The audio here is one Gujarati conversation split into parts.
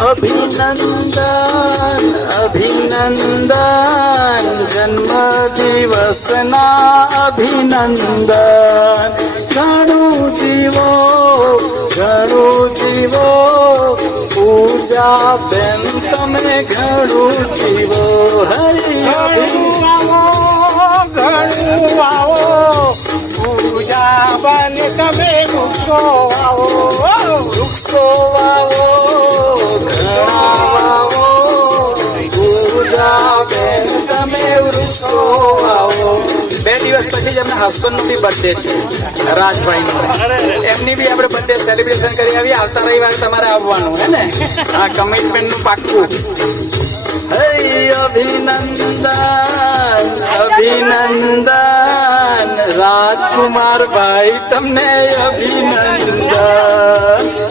અભિનંદન અભિનંદન જન્મદિવસના અભિનંદન ઘણું જીવો પૂજા બેન તમે ઘણું જીવો હરી ઘણું આવો પૂજા બન તમે વૃક્ષો આવો વૃક્ષો વાવો ઘણા વાવો પૂજા બેન તમે વૃક્ષો વાવો 2 દિવસ પછી જ એમના હસબન્ડનો બી બર્થડે છે રાજભાઈનો એમની બી આપણે બર્થડે સેલિબ્રેશન કરી આવીએ આવતા રવિવારે તમારે આવવાનું હે ને આ કમિટમેન્ટનું પાક્કું અભિનંદન અભિનંદન રાજકુમાર ભાઈ તમને અભિનંદન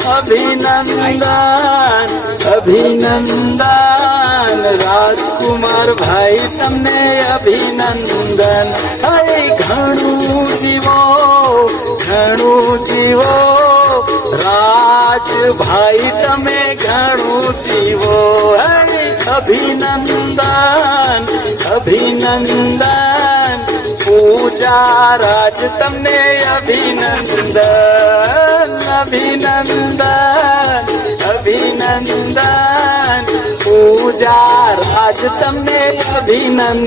અભિનંદન અભિનંદન રાજકુમાર ભાઈ તમને અભિનંદન હરે ઘણું જીવો રાજભાઈ તમે ઘણું જીવો હરે અભિનંદન અભિનંદન પૂજા રાજ તમને અભિનંદન અભિનંદન અભિનંદન પૂજા રાજ તમને અભિનંદન